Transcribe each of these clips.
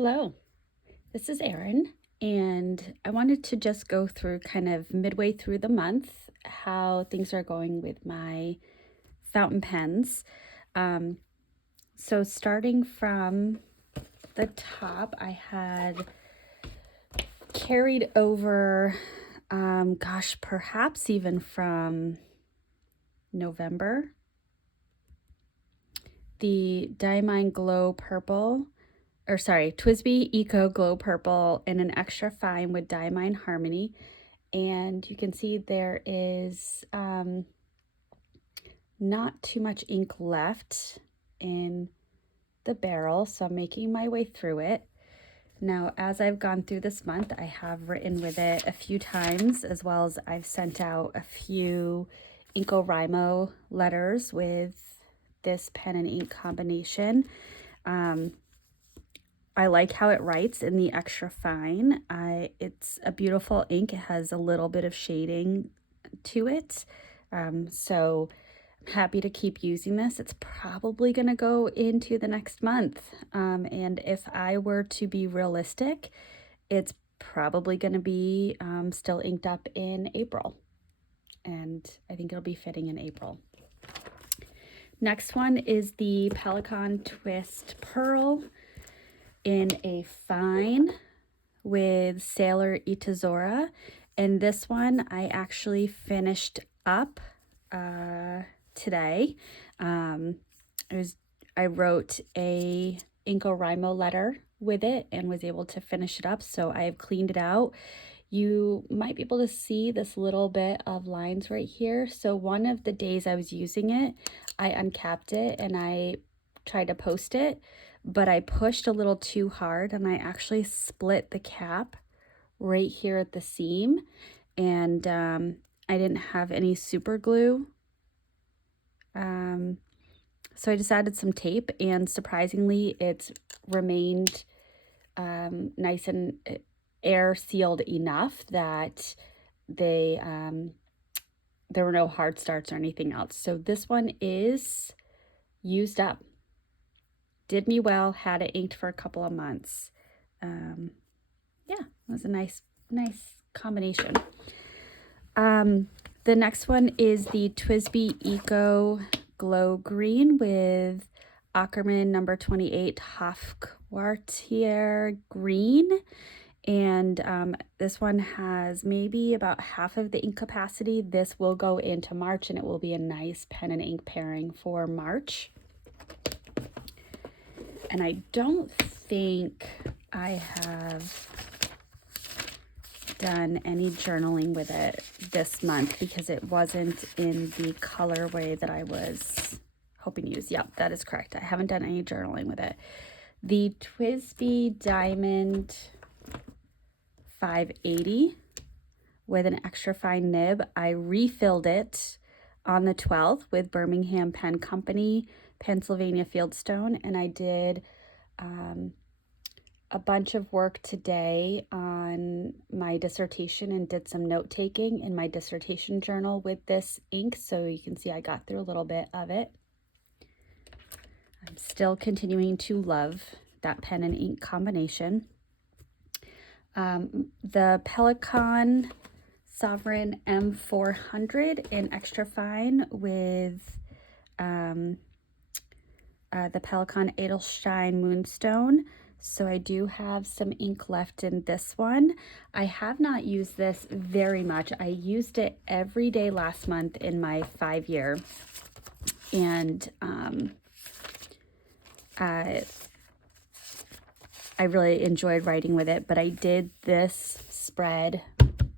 Hello, this is Erin, and I wanted to just go through kind of midway through the month how things are going with my fountain pens. Um, so starting from the top, I had carried over, perhaps even from November, the Diamine Glow Purple. TWSBI Eco Glow Purple in an extra fine with Diamine Harmony. And you can see there is not too much ink left in the barrel, so I'm making my way through it. Now, as I've gone through this month, I have written with it a few times, as well as I've sent out a few IncoRimo letters with this pen and ink combination. I like how it writes in the extra fine. It's a beautiful ink. It has a little bit of shading to it. So I'm happy to keep using this. It's probably going to go into the next month. And if I were to be realistic, it's probably going to be still inked up in April. And I think it'll be fitting in April. Next one is the Pelikan Twist Pearl in a fine with Sailor Itazora, and this one I actually finished up today. I wrote a IncoRimo letter with it and was able to finish it up, so I have cleaned it out. You might be able to see this little bit of lines right here. So one of the days I was using it, I uncapped it and I tried to post it, but I pushed a little too hard and I actually split the cap right here at the seam, and I didn't have any super glue. So I just added some tape, and surprisingly it's remained nice and air sealed enough that there were no hard starts or anything else. So this one is used up. Did me well, had it inked for a couple of months. Yeah, it was a nice combination. The next one is the TWSBI Eco Glow Green with Ackerman number 28 Hofquartier Green. And this one has maybe about half of the ink capacity. This will go into March, and it will be a nice pen and ink pairing for March. And I don't think I have done any journaling with it this month because it wasn't in the colorway that I was hoping to use. Yep, that is correct. I haven't done any journaling with it. The TWSBI Diamond 580 with an extra fine nib. I refilled it on the 12th with Birmingham Pen Company, Pennsylvania Fieldstone, and I did a bunch of work today on my dissertation and did some note taking in my dissertation journal with this ink, so you can see I got through a little bit of it. I'm still continuing to love that pen and ink combination. The Pelikan Sovereign M400 in extra fine with the Pelikan Edelstein Moonstone. So I do have some ink left in this one. I have not used this very much. I used it every day last month in my 5-year, and I really enjoyed writing with it, but I did this spread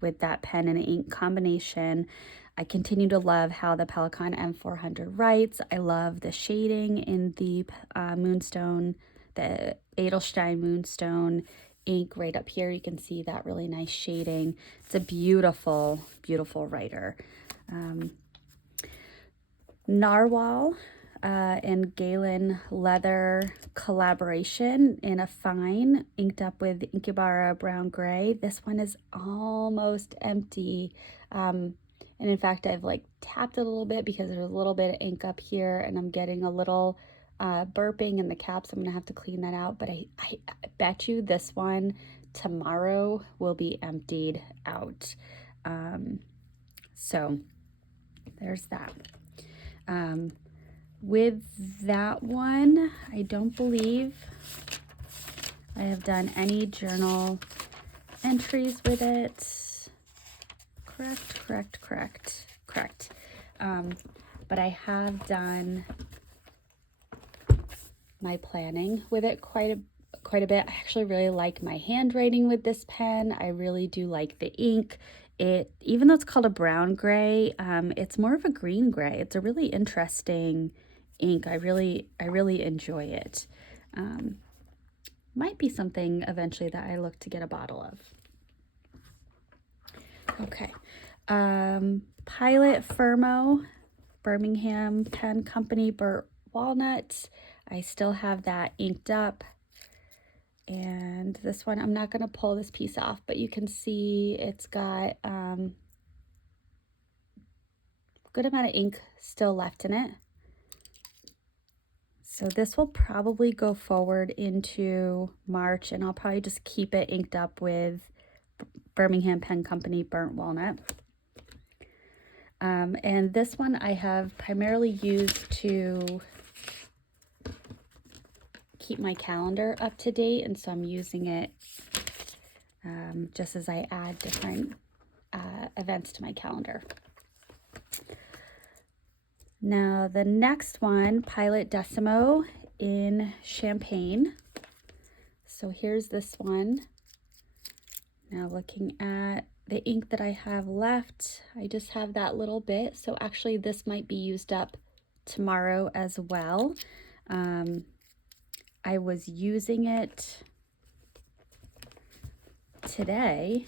with that pen and ink combination. I continue to love how the Pelikan M400 writes. I love the shading in the Moonstone, the Edelstein Moonstone ink right up here. You can see that really nice shading. It's a beautiful, beautiful writer. Narwhal and Galen Leather collaboration in a fine, inked up with Inkibara Brown Gray. This one is almost empty. And in fact, I've like tapped it a little bit because there's a little bit of ink up here, and I'm getting a little burping in the caps. I'm gonna have to clean that out, but I bet you this one tomorrow will be emptied out. So there's that. With that one, I don't believe I have done any journal entries with it. Correct. But I have done my planning with it quite a bit. I actually really like my handwriting with this pen. I really do like the ink. Even though it's called a brown gray, it's more of a green gray. It's a really interesting ink. I really enjoy it. Might be something eventually that I look to get a bottle of. Okay. Pilot Firmo, Birmingham Pen Company, burnt walnut. I still have that inked up. And this one, I'm not going to pull this piece off, but you can see it's got good amount of ink still left in it. So this will probably go forward into March, and I'll probably just keep it inked up with Birmingham Pen Company burnt walnut. And this one I have primarily used to keep my calendar up to date, and so I'm using it just as I add different events to my calendar. Now the next one, Pilot Decimo in Champagne. So here's this one. Now looking at the ink that I have left, I just have that little bit. So actually this might be used up tomorrow as well. I was using it today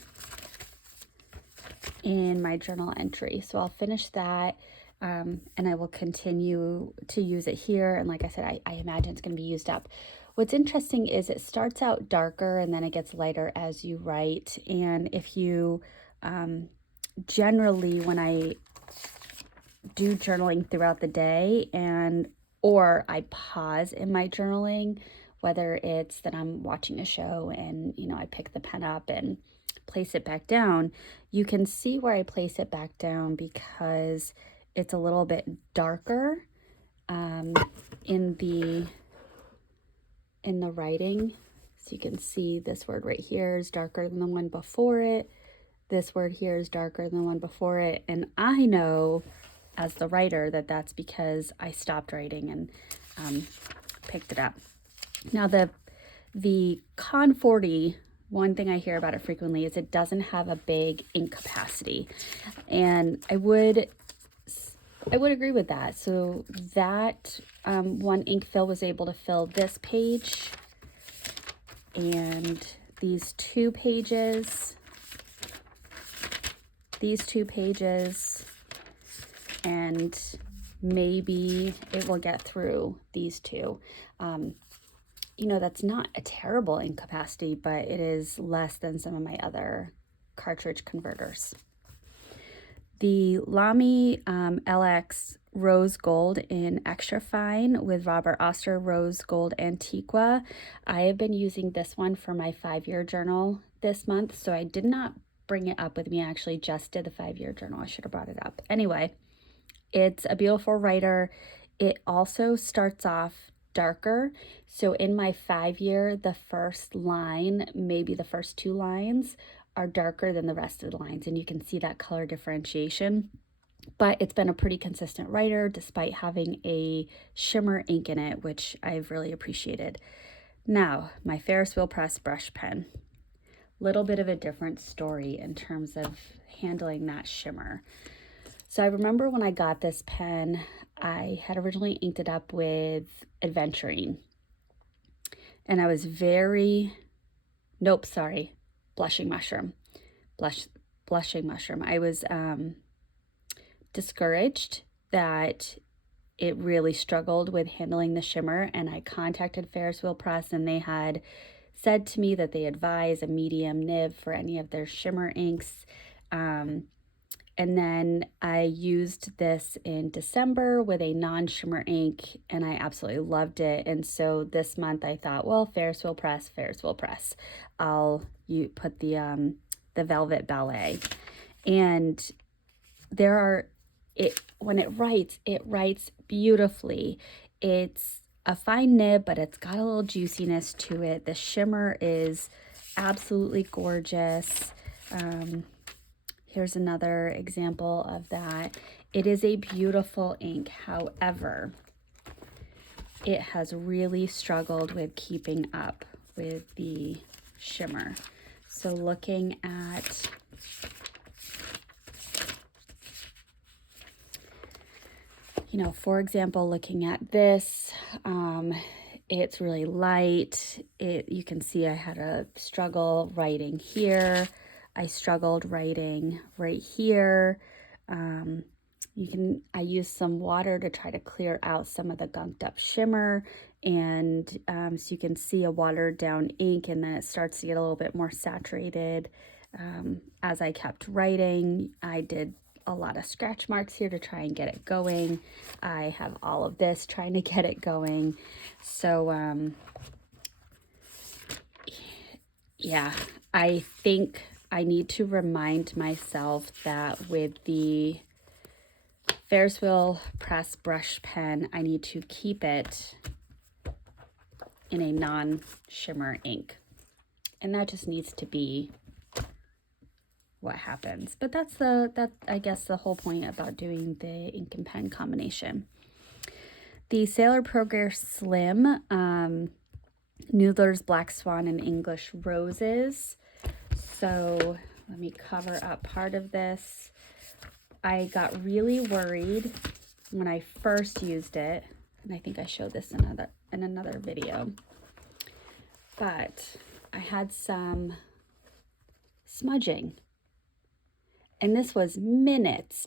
in my journal entry. So I'll finish that. And I will continue to use it here. And like I said, I imagine it's going to be used up. What's interesting is it starts out darker and then it gets lighter as you write. And if you, generally when I do journaling throughout the day or I pause in my journaling, whether it's that I'm watching a show and, I pick the pen up and place it back down, you can see where I place it back down because it's a little bit darker in the writing. So you can see this word right here is darker than the one before it. This word here is darker than the one before it. And I know as the writer that that's because I stopped writing and picked it up. Now the Con 40, one thing I hear about it frequently is it doesn't have a big ink capacity. And I would agree with that. So that one ink fill was able to fill this page and these two pages, and maybe it will get through these two. That's not a terrible ink capacity, but it is less than some of my other cartridge converters. The Lamy LX Rose Gold in Extra Fine with Robert Oster Rose Gold Antiqua. I have been using this one for my 5-year journal this month, so I did not bring it up with me. I actually just did the 5-year journal. I should have brought it up. Anyway, it's a beautiful writer. It also starts off darker. So in my 5-year, the first line, maybe the first 2 lines, are darker than the rest of the lines, and you can see that color differentiation. But it's been a pretty consistent writer despite having a shimmer ink in it, which I've really appreciated. Now, my Ferris wheel press brush pen. Little bit of a different story in terms of handling that shimmer. So I remember when I got this pen, I had originally inked it up with Adventuring. And I was Blushing Mushroom. Blushing Mushroom. I was discouraged that it really struggled with handling the shimmer, and I contacted Ferris Wheel Press, and they had said to me that they advise a medium nib for any of their shimmer inks. And then I used this in December with a non-shimmer ink, and I absolutely loved it. And so this month I thought, well, Ferris wheel press, Ferris wheel press. Put the Velvet Ballet. And there are, when it writes beautifully. It's a fine nib, but it's got a little juiciness to it. The shimmer is absolutely gorgeous. Here's another example of that. It is a beautiful ink. However, it has really struggled with keeping up with the shimmer. So looking at for example, looking at this, it's really light. You can see I had a struggle writing here. I struggled writing right here. I used some water to try to clear out some of the gunked up shimmer, and so you can see a watered down ink, and then it starts to get a little bit more saturated. As I kept writing, I did a lot of scratch marks here to try and get it going. I have all of this trying to get it going. So yeah, I think I need to remind myself that with the Ferris wheel press brush pen, I need to keep it in a non-shimmer ink. And that just needs to be what happens. But that's I guess the whole point about doing the ink and pen combination. The Sailor Progress Slim, Noodler's Black Swan and English Roses. So let me cover up part of this. I got really worried when I first used it, and I think I showed this in another video, but I had some smudging. And this was minutes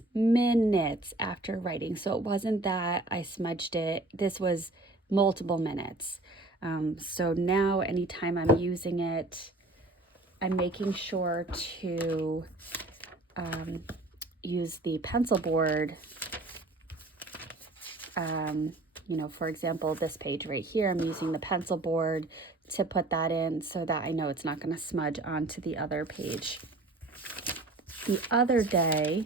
after writing. So it wasn't that I smudged it. This was multiple minutes. So now anytime I'm using it, I'm making sure to use the pencil board. For example, this page right here, I'm using the pencil board to put that in so that I know it's not going to smudge onto the other page. The other day,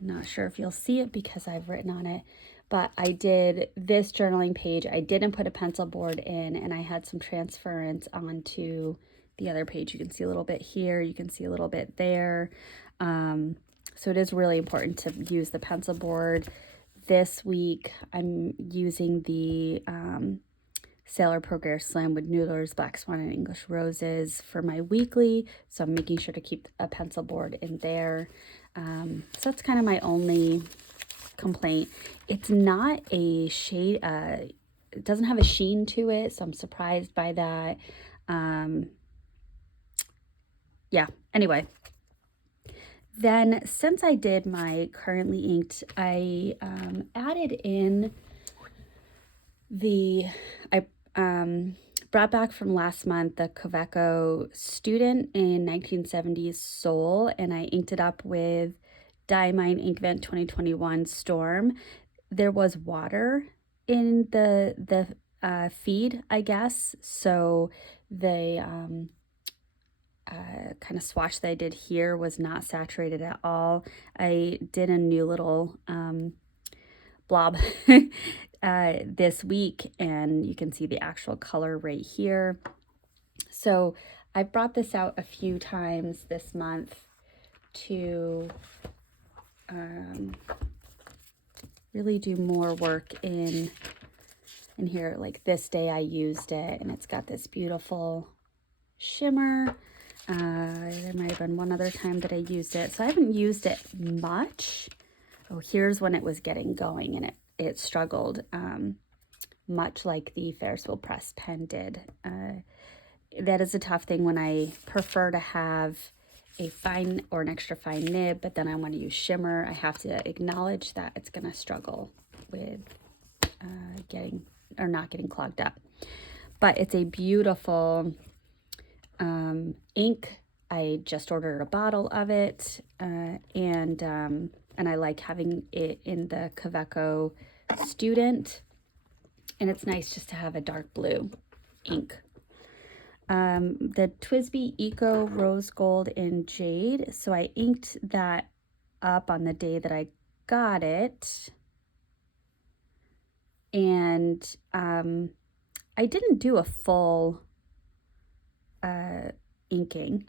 I'm not sure if you'll see it because I've written on it, but I did this journaling page. I didn't put a pencil board in, and I had some transference onto the other page. You can see a little bit here, you can see a little bit there. So it is really important to use the pencil board. This week, I'm using the Sailor Progress Slim with Noodler's Black Swan and English Roses for my weekly. So I'm making sure to keep a pencil board in there. So that's kind of my only complaint. It's not a shade, it doesn't have a sheen to it, so I'm surprised by that. Yeah, anyway. Then since I did my currently inked, I added in I brought back from last month the Kaweco Student in 1970s Soul, and I inked it up with Diamine Inkvent 2021 Storm. There was water in the feed, I guess, so the kind of swatch that I did here was not saturated at all. I did a new little blob this week, and you can see the actual color right here. So I brought this out a few times this month to really do more work in here. Like this day I used it, and it's got this beautiful shimmer. There might have been one other time that I used it, so I haven't used it much. Oh, here's when it was getting going, and it struggled, much like the Ferris wheel press pen did. That is a tough thing when I prefer to have a fine or an extra fine nib, but then I want to use shimmer. I have to acknowledge that it's going to struggle with not getting clogged up. But it's a beautiful ink I just ordered a bottle of it, and I like having it in the Kaweco Student, and it's nice just to have a dark blue ink. The TWSBI Eco Rose Gold in Jade, so I inked that up on the day that I got it, and I didn't do a full inking,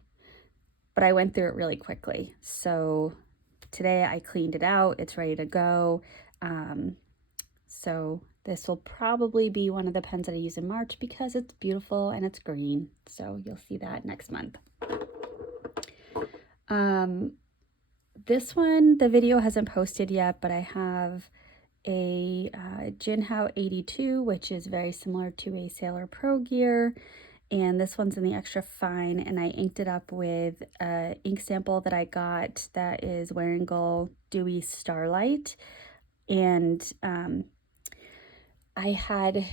but I went through it really quickly. So today I cleaned it out. It's ready to go. So this will probably be one of the pens that I use in March because it's beautiful and it's green. So you'll see that next month. This one, the video hasn't posted yet, but I have a Jinhao 82, which is very similar to a Sailor Pro Gear. And this one's in the extra fine, and I inked it up with an ink sample that I got that is Waringal Dewy Starlight. And I had,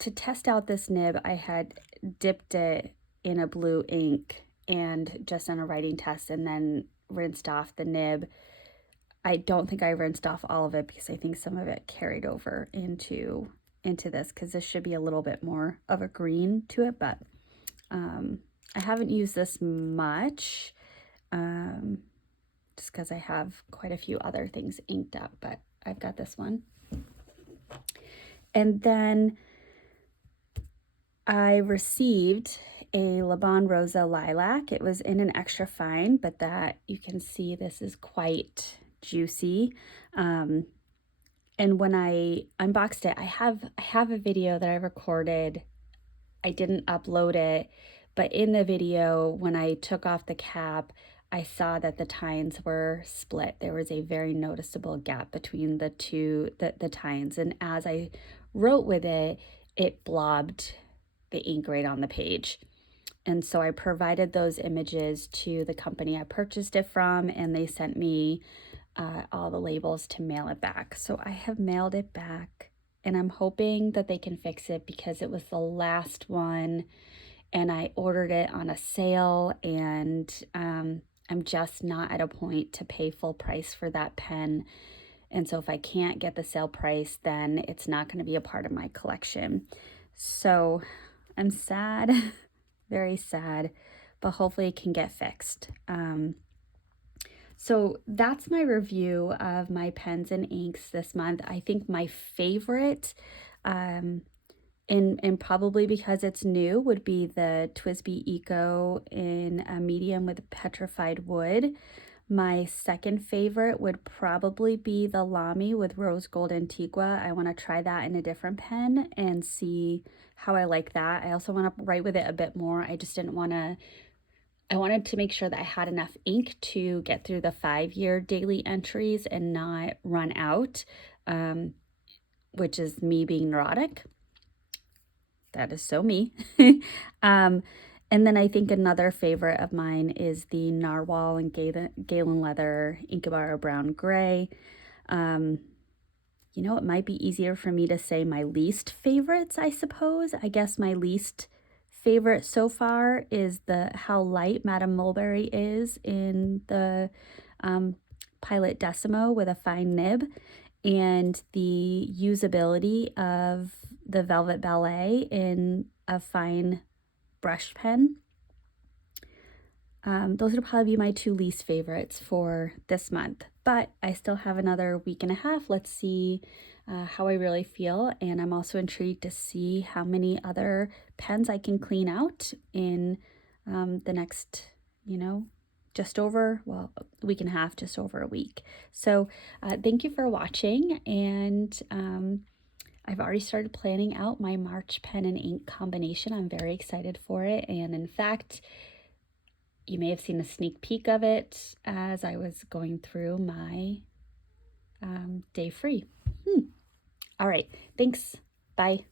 to test out this nib, I had dipped it in a blue ink and just done a writing test and then rinsed off the nib. I don't think I rinsed off all of it because I think some of it carried over into this, because this should be a little bit more of a green to it, but I haven't used this much just because I have quite a few other things inked up, but I've got this one. And then I received a Le Bon Rosa Lilac. It was in an extra fine, but that you can see this is quite juicy. And when I unboxed it, I have a video that I recorded. I didn't upload it, but in the video, when I took off the cap, I saw that the tines were split. There was a very noticeable gap between the tines, and as I wrote with it, it blobbed the ink right on the page. And so I provided those images to the company I purchased it from, and they sent me all the labels to mail it back. So I have mailed it back, and I'm hoping that they can fix it because it was the last one and I ordered it on a sale, and I'm just not at a point to pay full price for that pen. And so if I can't get the sale price, then it's not going to be a part of my collection. So I'm sad, very sad, but hopefully it can get fixed. So that's my review of my pens and inks this month. I think my favorite, and probably because it's new, would be the TWSBI Eco in a medium with petrified wood. My second favorite would probably be the Lamy with rose gold Antigua. I want to try that in a different pen and see how I like that. I also want to write with it a bit more. I just didn't want to, I wanted to make sure that I had enough ink to get through the 5-year daily entries and not run out, which is me being neurotic. That is so me. And then I think another favorite of mine is the Narwhal and Galen Leather Inkabara Brown Gray. You know, it might be easier for me to say my least favorites, I suppose. I guess my least favorite so far is how light Madame Mulberry is in the Pilot Decimo with a fine nib, and the usability of the Velvet Ballet in a fine brush pen. Those would probably be my two least favorites for this month, but I still have another week and a half. Let's see how I really feel, and I'm also intrigued to see how many other pens I can clean out in the next, just over, well, a week and a half, just over a week. So thank you for watching, and I've already started planning out my March pen and ink combination. I'm very excited for it, and in fact, you may have seen a sneak peek of it as I was going through my day free. All right, thanks. Bye.